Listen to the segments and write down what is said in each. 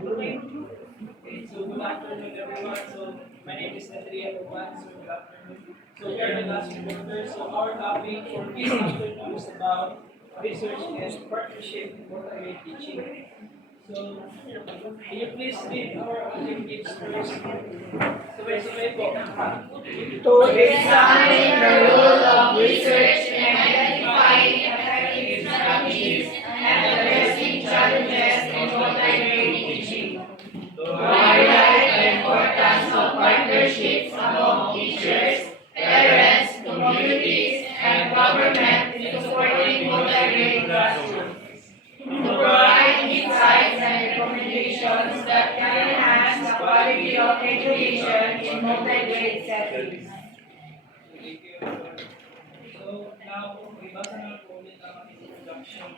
Okay, so good afternoon everyone. So my name is Natria Roman. So good afternoon. So we are the last reporters. So our topic for this afternoon is about research and partnership for creative teaching. So can you please read our objectives first? Sabay-sabay po. To examine the role of research in identifying effective strategies and addressing challenges in multi-grade teaching. To highlight the importance of partnerships among teachers, parents, communities, and government in supporting multi-grade classrooms. To provide insights and recommendations that can enhance the quality of education in multi-grade settings. Thank you. So now, ibasa na po ulit ang ating introduction.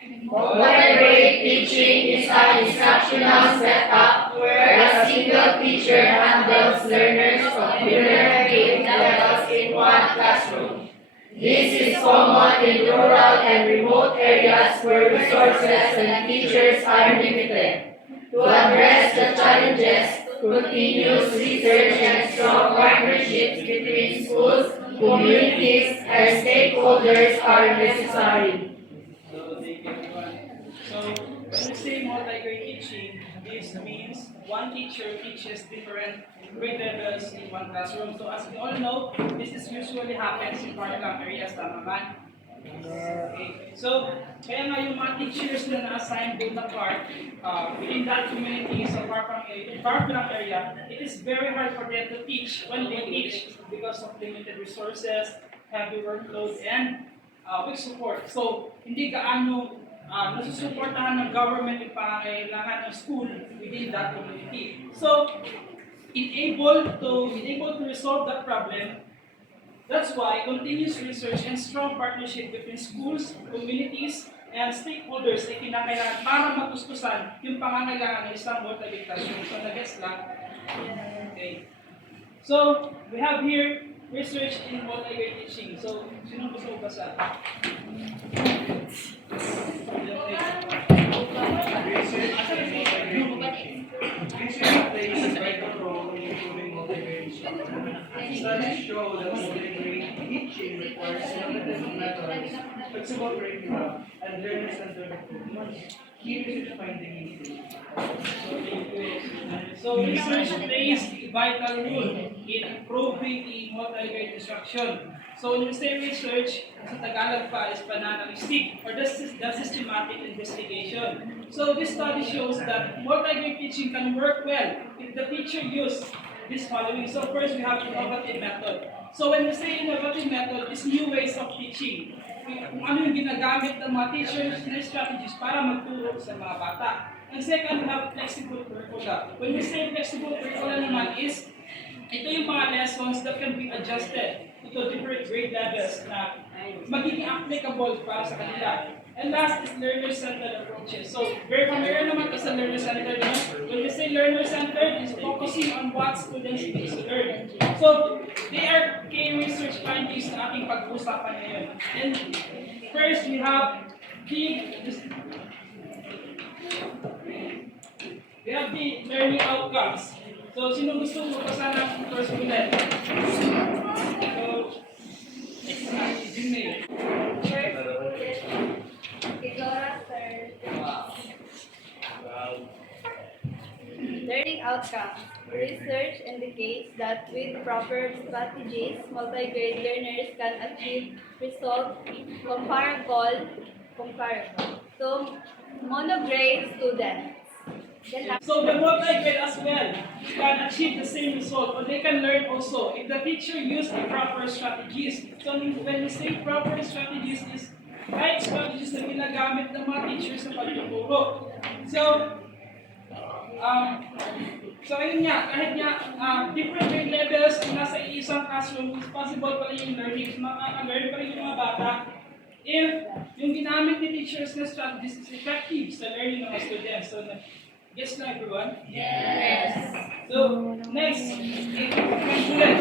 Multi-grade teaching is an instructional setup where a single teacher handles learners of different grade levels in one classroom. This is common in rural and remote areas where resources and teachers are limited. To address the challenges, continuous research and strong partnerships between schools, communities, and stakeholders are necessary. So thank you everyone. So when we say multi-grade teaching, this means one teacher teaches different grade levels in one classroom. So as we all know, this is usually happens in far-flung areas, tama ba? Okay. So, kaya nga yung mga teachers na na-assign doon na part, within that community sa far-flung area, it is very hard for them to teach when they teach because of limited resources, heavy workload, and weak support. So, hindi gaano nasusuportahan ng government yung pangangailangan ng school within that community. So, in able to resolve that problem, that's why continuous research and strong partnership between schools, communities, and stakeholders ay kinakailangan para matustusan yung pangangailangan ng isang multi-grade classroom. So, nag-gets lang? Okay. So, we have here research in multi-grade teaching. So, sino gusto basa? Research plays a vital role in improving multi-grade instruction. Studies show that multi-grade teaching requires innovative methods, flexible curricula, and learner-centered approach. Key research finding include So research plays a vital role in improving the multi-grade instruction. So when we say research, sa Tagalog pa is pananalistic or the systematic investigation. So this study shows that multi-grade teaching can work well if the teacher use this following. So first we have innovative method. So when we say innovative method, is new ways of teaching. Kung ano yung ginagamit ng mga teachers na strategies para magturo sa mga bata. And second, we have flexible curricula. When we say flexible curricula naman is, ito yung mga lessons that can be adjusted to different grade levels na magiging applicable para sa kanila. And last is learner-centered approaches. So, very familiar naman ito sa learner-centered. When we say learner-centered, is focusing on what students need to learn. So, they are key research findings na ating pag-uusapan ngayon. And first, we have the learning outcomes. So, sino gusto magpasa ng first bullet? So, next na, Jimmy. Learning outcomes. Research indicates that with proper strategies, multi-grade learners can achieve results comparable to monograde students. So the multi-grade as well can achieve the same result, or they can learn also if the teacher used the proper strategies. So when we say proper strategies is right strategies na ginagamit ng mga teachers sa pagtuturo. So ayun nga, kahit nga different grade levels kung nasa isang classroom, is possible pa rin yung learning, makaka-learn pa rin yung mga bata if yung ginamit ni teachers na strategies is effective sa learning ng mga students. So, yes na everyone? Yes. So, next, student.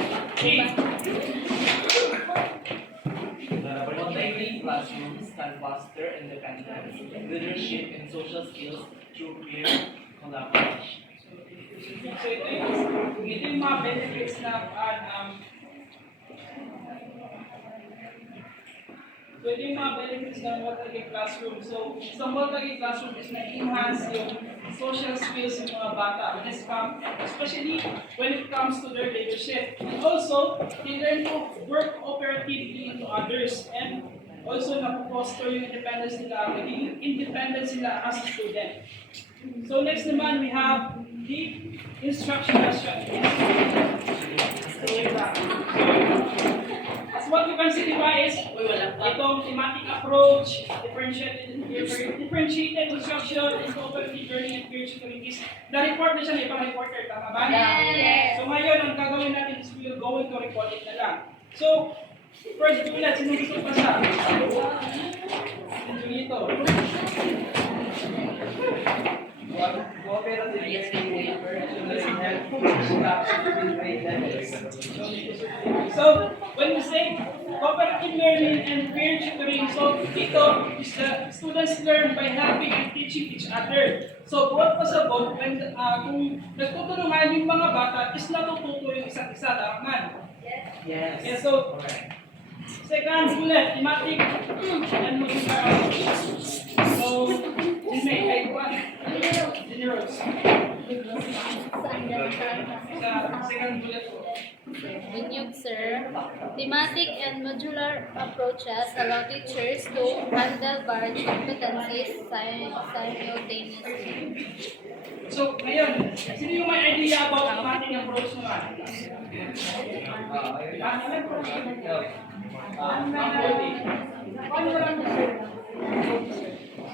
Multi-grade classrooms can foster independence, leadership, and social skills through peer So ito yung mga benefits na So ito yung mga benefits ng multi classroom. So sa multi classroom is na-enhance yung social skills ng mga bata. Especially when it comes to their leadership. And also, they learn to work cooperatively into others. And also na-foster yung independence nila. Naging independent sila as a student. So next naman, we have the instructional strategy. As what you can see, guys, itong thematic approach, differentiated instruction, and cooperative learning and peer tutoring is na-report na siya ng ibang reporter, tama ba? Yes. So ngayon, ang gagawin natin is we will go into report it na lang. So, first, ulit, sino gusto pa siya? Dito. Cooperative learning virtually help staff in grade levels. So, when we say cooperative learning and peer tutoring, so dito is the students learn by helping and teaching each other. So, buhat pa sa both, when, kung nagtutulungan yung mga bata, is natututo yung isa't isa, tama? Yes. Okay, so, second bullet, thematic and modular approach. So, in May, ay one, generous. Second bullet po. Vinyug, sir. Thematic and modular approaches allow teachers to handle varied competencies simultaneously. So, ngayon, sino yung may idea about thematic approach naman?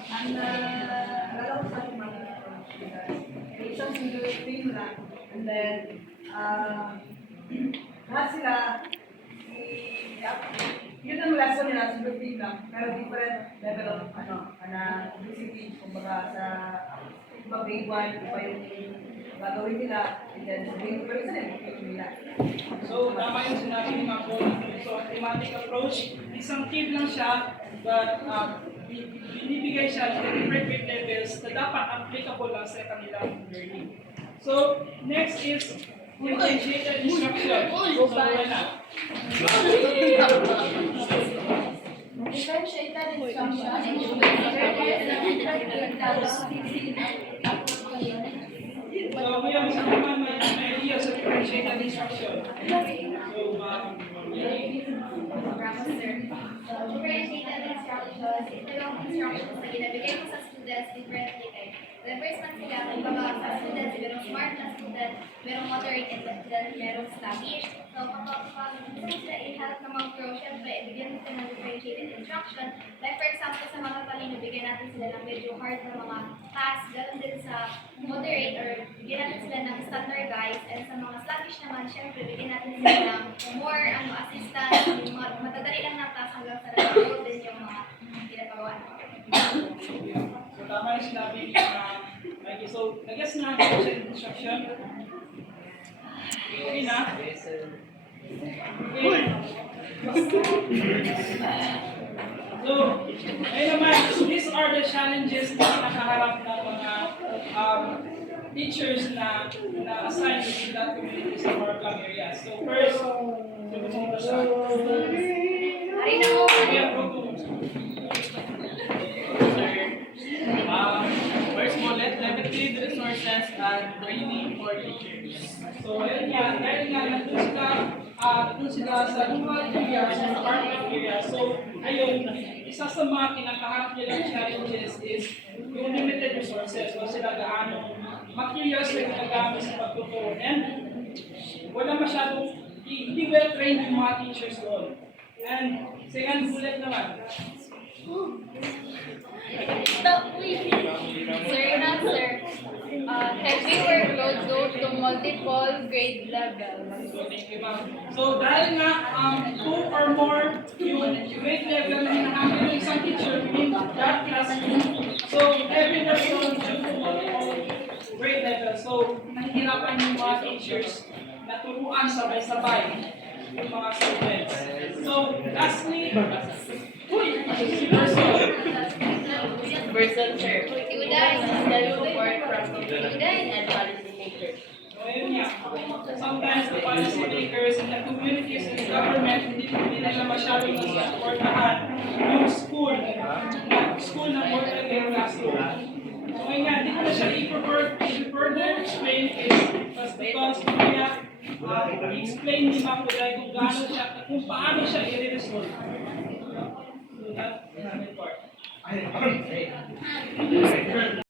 Ang nalala ko sa ating mga isang single team lang. And then, lahat sila, yun ang lesson nila, single team lang. Pero different level of, discipline, kumbaga sa iba grade 1, iba yung gagawin nila. And then, grade 2 pa rin sila, yung nila. So, tama yung sinabi ni Mako. So, thematic approach, isang team lang siya, but binibigay siya sa different grade levels na dapat applicable lang sa kanilang learning. So, next is differentiated instruction. So, wala. Differentiated instruction. So, ngayon, sa naman may idea sa differentiated instruction. So, So, differentiated instructions, ito yung instructions na ginabigay mo sa students differently. The first one sila, kumbaga sa students, merong smart na student, merong moderate and then merong sluggish. So, kapag gusto mo sila i-help na mag-grow, syempre, ibigyan mo sila ng differentiated instruction. Like for example, sa mga talino, bigyan natin sila ng medyo hard na mga tasks. Ganun din sa moderate or bigyan natin sila ng standardized. And sa mga sluggish naman, syempre, bigyan natin sila ng more assistance, yung mga matadali lang na task hanggang sa nag-grow din yung mga ginagawa natin. So, tama yung sinabi ni Mikey. So, nag-guess na natin siya yung instruction. Okay na? Okay. So, ayun naman, these are the challenges na nakaharap ng mga teachers na assign in that community sa Markham area. So, first, gusto mo siya. Ari na mo! Kaya, First mo, limited resources and training for teachers. so, ayun nga, dahil nga nandun sila sa rural area, sa apartment area. So, ayun, isa sa mga kinakaharap nilang challenges is yung limited resources. So, sila gaano materials na ginagamit sa pagtuturo. And wala masyadong, hindi well-trained yung mga teachers doon. And second bullet naman. Sir, not sir. Heavy workload go to multiple grade levels. So, thank you, ma'am. So, dahil nga, 2 or more yung grade level na hinahamil ng isang teacher within that classroom. So, every person due to multiple grade level. So, nahihirapan yung mga teachers na turuan sabay-sabay yung mga students. So, lastly, Person, sir. Uday, Social support from Uday. teachers. So, ayun nga. Sometimes the policy makers and the communities and the government hindi nila masyadong nasusuportahan yung school ng multi-grade classroom. So, ayun nga, hindi ko na siya i-further explain is because kaya i-explain ni Ma'am Uday kung paano siya i-resolve.